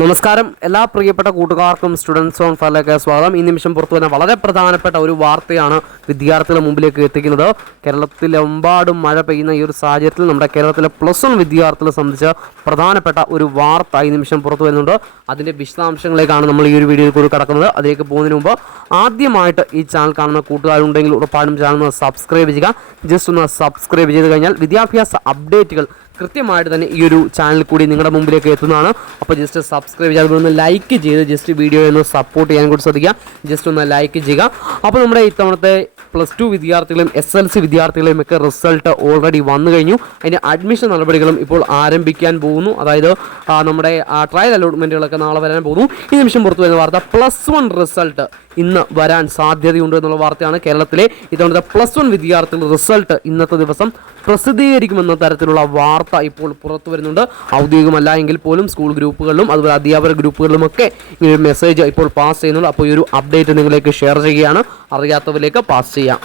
നമസ്കാരം എല്ലാ പ്രിയപ്പെട്ട കൂട്ടുകാർക്കും സ്റ്റുഡൻസ് ഓൺ ഫയറിലേക്ക് സ്വാഗതം. ഈ നിമിഷം പുറത്തു വരുന്ന വളരെ പ്രധാനപ്പെട്ട ഒരു വാർത്തയാണ് വിദ്യാർത്ഥികളുടെ മുമ്പിലേക്ക് എത്തിക്കുന്നത്. കേരളത്തിലെമ്പാടും മഴ പെയ്യുന്ന ഈ ഒരു സാഹചര്യത്തിൽ നമ്മുടെ കേരളത്തിലെ +1 വിദ്യാർത്ഥികളെ സംബന്ധിച്ച് പ്രധാനപ്പെട്ട ഒരു വാർത്ത ഈ നിമിഷം പുറത്തു വരുന്നുണ്ട്. അതിൻ്റെ വിശദാംശങ്ങളിലേക്കാണ് നമ്മൾ ഈ ഒരു വീഡിയോയിൽ കൂടി കടക്കുന്നത്. അതിലേക്ക് പോകുന്നതിന് മുമ്പ് ആദ്യമായിട്ട് ഈ ചാനൽ കാണുന്ന കൂട്ടുകാരുണ്ടെങ്കിൽ ഉറപ്പായിട്ടും ചാനൽ സബ്സ്ക്രൈബ് ചെയ്യുക. ജസ്റ്റ് ഒന്ന് സബ്സ്ക്രൈബ് ചെയ്ത് കഴിഞ്ഞാൽ വിദ്യാഭ്യാസ അപ്ഡേറ്റുകൾ കൃത്യമായിട്ട് തന്നെ ഈ ഒരു ചാനൽ കൂടി നിങ്ങളുടെ മുമ്പിലേക്ക് എത്തുന്നതാണ്. അപ്പോൾ ജസ്റ്റ് സബ്സ്ക്രൈബ് ചെയ്ത് അതുപോലെ ഒന്ന് ലൈക്ക് ചെയ്ത് ജസ്റ്റ് വീഡിയോ ഒന്ന് സപ്പോർട്ട് ചെയ്യാൻ കൂടി ശ്രദ്ധിക്കുക. ജസ്റ്റ് ഒന്ന് ലൈക്ക് ചെയ്യുക. അപ്പോൾ നമ്മുടെ ഇത്തവണത്തെ +2 വിദ്യാർത്ഥികളും SLC വിദ്യാർത്ഥികളെയും ഒക്കെ റിസൾട്ട് ഓൾറെഡി വന്നു കഴിഞ്ഞു. അതിൻ്റെ അഡ്മിഷൻ നടപടികളും ഇപ്പോൾ ആരംഭിക്കാൻ പോകുന്നു. അതായത് നമ്മുടെ ട്രയൽ അലോട്ട്മെൻറ്റുകളൊക്കെ നാളെ വരാൻ പോകുന്നു. ഈ നിമിഷം പുറത്തു വരുന്ന വാർത്ത +1 റിസൾട്ട് ഇന്ന് വരാൻ സാധ്യതയുണ്ട് എന്നുള്ള വാർത്തയാണ്. കേരളത്തിലെ ഇത്തവണത്തെ +1 വിദ്യാർത്ഥികളുടെ റിസൾട്ട് ഇന്നത്തെ ദിവസം പ്രസിദ്ധീകരിക്കുമെന്ന തരത്തിലുള്ള വാർത്ത ഇപ്പോൾ പുറത്തു വരുന്നുണ്ട്. ഔദ്യോഗികമല്ല എങ്കിൽ പോലും സ്കൂൾ ഗ്രൂപ്പുകളിലും അതുപോലെ അധ്യാപക ഗ്രൂപ്പുകളിലുമൊക്കെ ഈ ഒരു മെസ്സേജ് ഇപ്പോൾ പാസ് ചെയ്യുന്നുണ്ട്. അപ്പോൾ ഈ ഒരു അപ്ഡേറ്റ് നിങ്ങളിലേക്ക് ഷെയർ ചെയ്യുകയാണ്. അറിയാത്തവരിലേക്ക് പാസ് ചെയ്യാം.